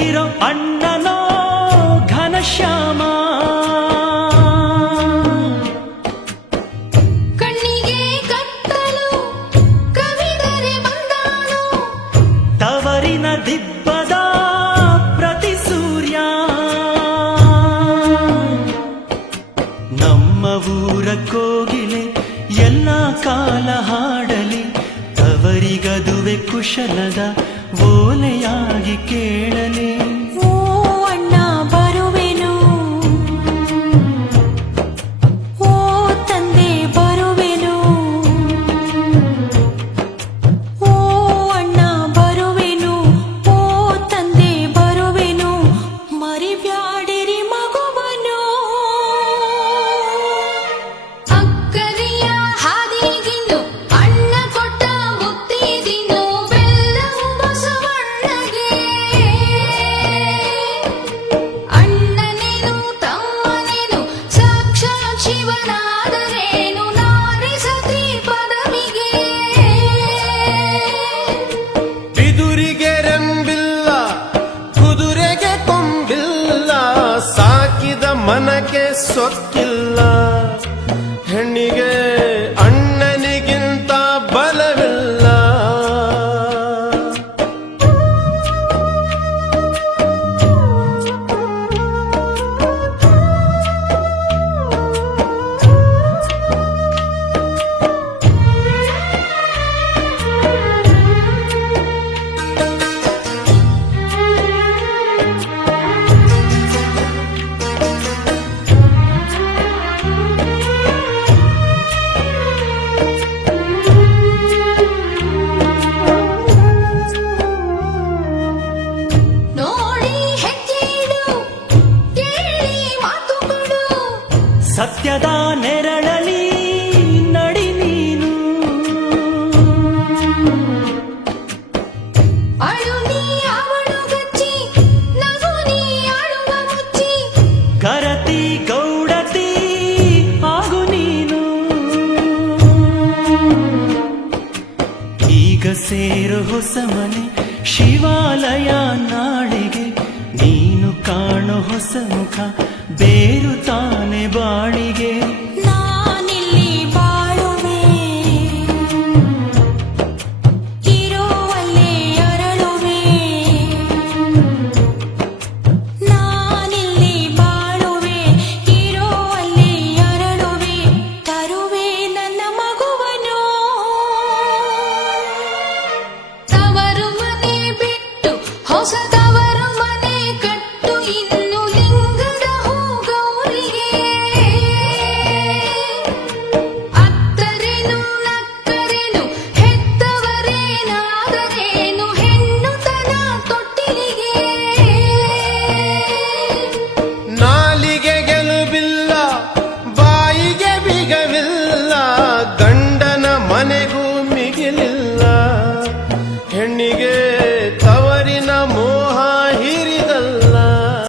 ಬೆಳಗಿರೋ ಅಣ್ಣನೋ ಘನಶ್ಯಾಮ, ಕಣ್ಣಿಗೆ ಕತ್ತಲು ಕವಿದರೆ ಬಂದಾನು, ತವರಿನ ದಿಬ್ಬದ ಪ್ರತಿ ಸೂರ್ಯ. ನಮ್ಮ ಊರ ಕೋಗಿಲೆ ಎಲ್ಲ ಕಾಲ ಹಾಡಲಿ, ತವರಿಗದುವೆ ಕುಶಲದ ಓಲೆಯಾಗಿ ಕೇಳಲಿ. ಓ ಅಣ್ಣ ಬರುವೆನು, ಓ ತಂದೆ ಬರುವೆನು, ಓ ಅಣ್ಣ ಬರುವೆನು, ಓ ತಂದೆ ಬರುವೆನು, ಮರಿಬ್ಯಾಡಿರಿ ಮಗುವನು. ಅಕ್ಕರಿಯ ಹಾದಿಗಿನ್ನು ಅಣ್ಣ ಕೊಟ್ಟ ಮುತ್ತಿದಿನ್ನು, ಬೆಲ್ಲವು ಬಸವಣ್ಣಗೆ. ಅಣ್ಣನೇನು ತಮ್ಮನೇನು ಸಾಕ್ಷಾತ್ ಶಿವನಾದರೇನು, ನಾರಿ ಸತಿ ಪದವಿಗೆ. ಬಿದುರಿಗೆ ರೆಂಬಿಲ್ಲ, ಕುದುರೆಗೆ ಕೊಂಬಿಲ್ಲ, ಸಾಕಿದ ಮನಕ್ಕೆ ಸೊಕ್ಕಿಲ್ಲ, ಹೆಣ್ಣಿಗೆ ಅಣ್ಣನಿಗಿಂತ ಬಲವಿಲ್ಲ. ನೋಡಿ ಹೆಜ್ಜೆಯಿಡು, ಕೇಳಿ ಮಾತುಗಳು, ಸತ್ಯದ ನೆರಳಲಿ ನಡಿ ನೀನು, ಅಳು ನೀ ಅವಳು ಗಚ್ಚಿ, ನಗು ನೀ ಆಡುವ ಮುಚ್ಚಿ, ಕರತಿ ಗೌಡತಿ ಆಗು ನೀನು. ಈಗ ಸೇರು ಹೊಸ ಮನೆ ಶಿವಾಲಯ ನಾಳೆಗೆ, ನೀನು ಕಾಣೋ ಹೊಸ ಮುಖ ಬೇರು ತಾನೆ ಬಾಳಿಗೆ.